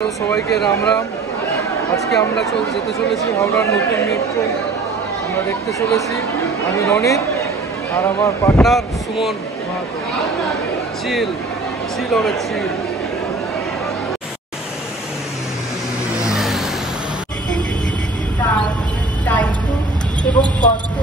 সবাইকে রাম রাম। আজকে আমরা যেতে চলেছি হাওড়ার নতুন মেট্রো আমরা দেখতে চলেছি। আমি রনিত আর আমার পার্টনার সুমন মাহাতো। চিল চিল হবে চিল। দায়িত্ব এবং কর্তব্য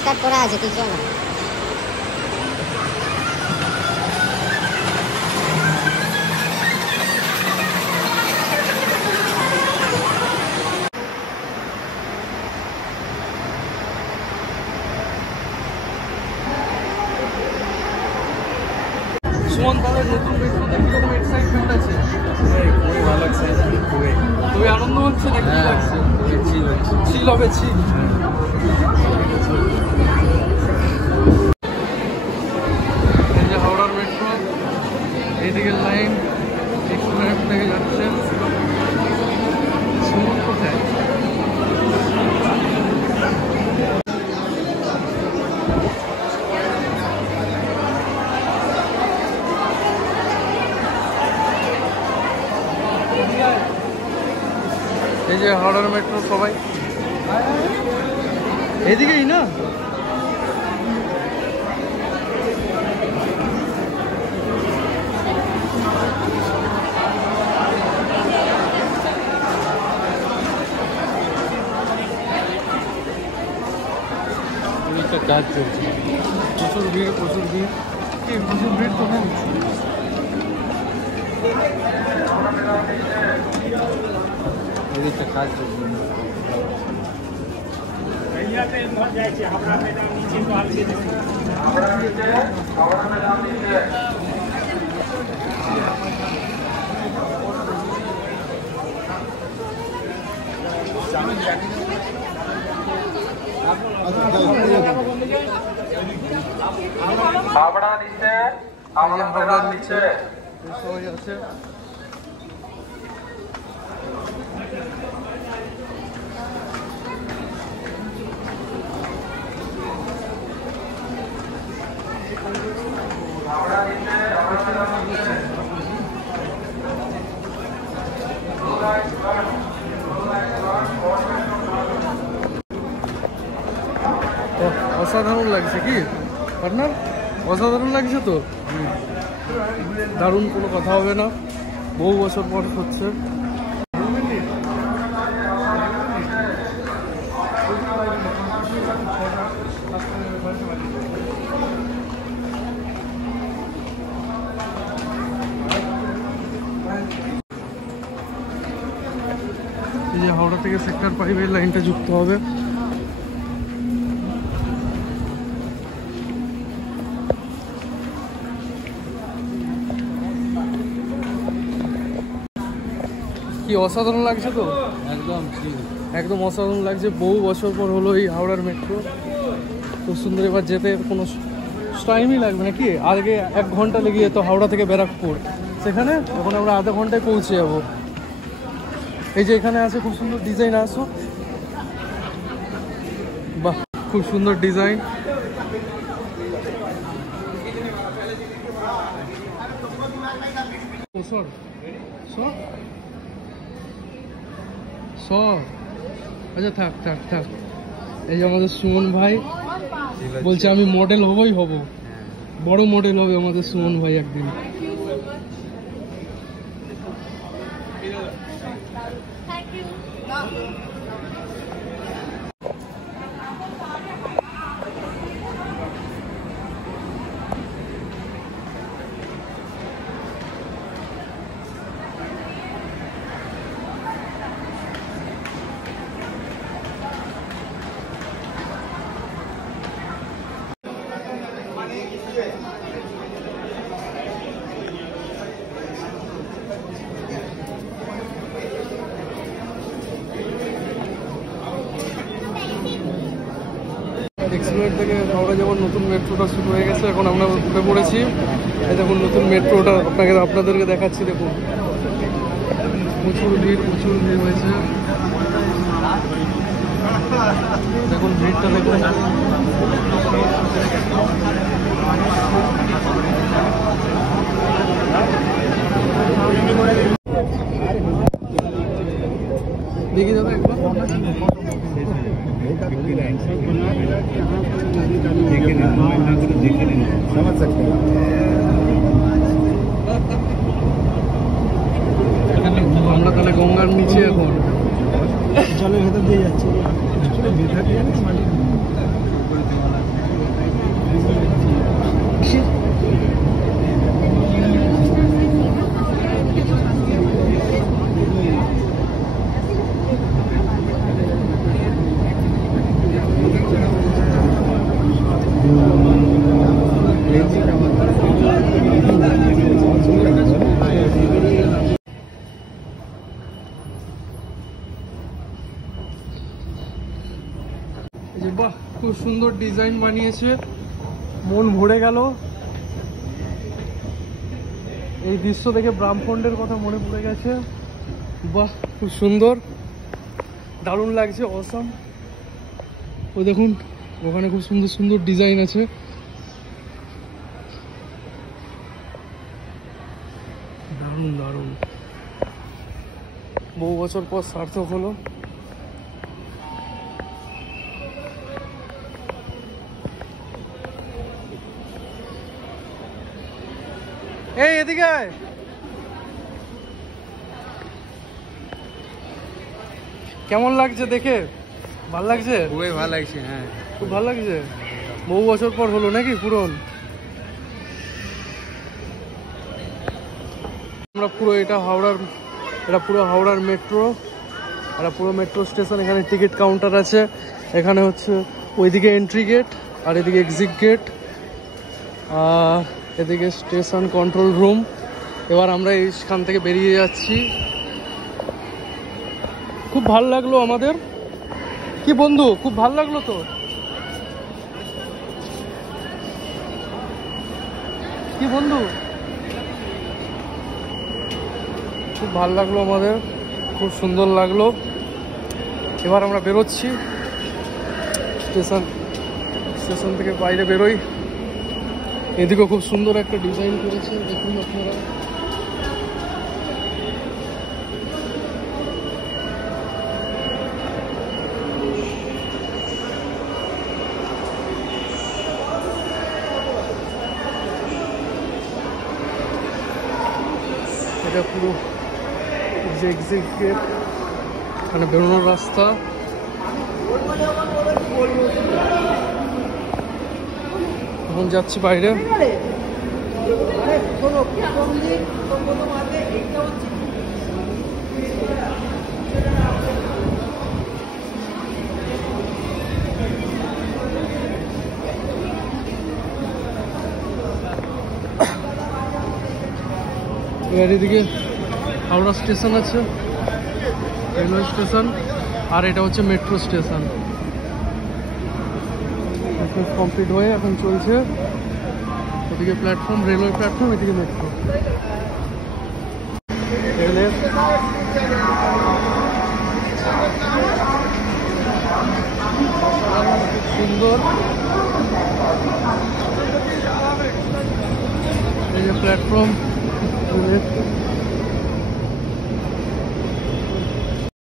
স্টার্ট করা আছে, তুই চল। সুমন তাদের নতুন মেট্রোতে কীরকম এক্সাইটমেন্ট আছে? খুবই ভালো এক্সাইটমেন্ট, খুবই আনন্দ হচ্ছে না? কি লাগছে? চিল হবে চিল। এই যে হাওড়ার মেট্রো, এইদিকে লাইন এক্সপ্লেনেড থেকে যাচ্ছে। সুমন কোথায়? এই যে হাওড়ার মেট্রো, সবাই এদিকেই না? কাজ চলছে, প্রচুর ভিড় প্রচুর ভিড়। কি প্রচুর ভিড় তো হ্যাঁ। এদিকটা কাজ চলছে। হাওড়া নিচে, হাওড়া নিচে সবাই আছে। অসাধারণ লাগছে কি পার্টনার? অসাধারণ লাগছে তো। দারুণ, কোনো কথা হবে না। বহু বছর পর হচ্ছে। এই যে হাওড়া থেকে সেক্টর 5 এর লাইনটা যুক্ত হবে। কি অসাধারণ লাগছে তো? একদম অসাধারণ লাগছে। বহু বছর পর হলো এই হাওড়ার মেট্রো, খুব সুন্দর। এবার যেতে কোনো টাইমই লাগবে না। কি আগে 1 ঘন্টা লেগে যেত হাওড়া থেকে ব্যারাকপুর, সেখানে এখন আমরা আধা ঘন্টায় পৌঁছে যাবো। এই যে এখানে আছে খুব সুন্দর ডিজাইন, আসো। বাহ, খুব সুন্দর ডিজাইন। সর সর সর, আচ্ছা থাক থাক থাক। এই যে আমাদের সুমন ভাই বলছে আমি মডেল হবই হব, বড় মডেল হবে আমাদের সুমন ভাই একদিন। সিলুয়েট থেকে হাওড়া যাওয়ার নতুন মেট্রোটা শুরু হয়ে গেছে। এখন আমরা উঠে পড়েছি। এই দেখুন নতুন মেট্রোটা আপনাদেরকে দেখাচ্ছি। দেখুন প্রচুর ভিড় হয়েছে। দেখুন ভিড়টা দেখুন। দেখি দাদা একবার আমরা তাহলে গঙ্গার নিচে এখন জলের ভেতর দিয়ে যাচ্ছে। বাহ, খুব সুন্দর ডিজাইন বানিয়েছে, মন ভরে গেল। এই দৃশ্য দেখে ব্রাহ্মণের কথা মনে পড়ে গেছে। বাহ, খুব সুন্দর, দারুণ লাগছে, অসাম। ও দেখুন ওখানে খুব সুন্দর সুন্দর ডিজাইন আছে। দারুণ দারুণ, বহু বছর পর সার্থক হলো। এই এদিকে আয়। কেমন লাগছে দেখে? ভাল লাগছে? খুবই ভালো লাগছে। হ্যাঁ, খুব ভালো লাগছে। বহু বছর পর হলো নাকি পূরণ? আমরা পুরো এটা পুরো হাওড়ার মেট্রো। এটা পুরো মেট্রো স্টেশন। এখানে টিকিট কাউন্টার আছে। এখানে হচ্ছে ওইদিকে এন্ট্রি গেট আর এদিকে এক্সিট গেট, আর এদিকে স্টেশন কন্ট্রোল রুম। এবার আমরা এইখান থেকে বেরিয়ে যাচ্ছি। খুব ভালো লাগলো আমাদের। কি বন্ধু, খুব ভালো লাগলো তো? কি বন্ধু, খুব ভালো লাগলো আমাদের, খুব সুন্দর লাগলো। এবার আমরা বেরোচ্ছি স্টেশন থেকে বাইরে বেরোই। এদিকেও খুব সুন্দর একটা ডিজাইন করেছে, দেখুন আপনারা। এটা পুরো যে এক্সিট গেট, এখানে বেরোনোর রাস্তা। এখন যাচ্ছি বাইরে। এদিকে হাওড়া স্টেশন আছে, রেলওয়ে স্টেশন, আর এটা হচ্ছে মেট্রো স্টেশন। কমপ্লিট হয়ে এখন চলছে ওদিকে প্ল্যাটফর্ম, রেলওয়ে প্ল্যাটফর্ম, এদিকে মেট্রো। সুন্দর এই যে প্ল্যাটফর্ম,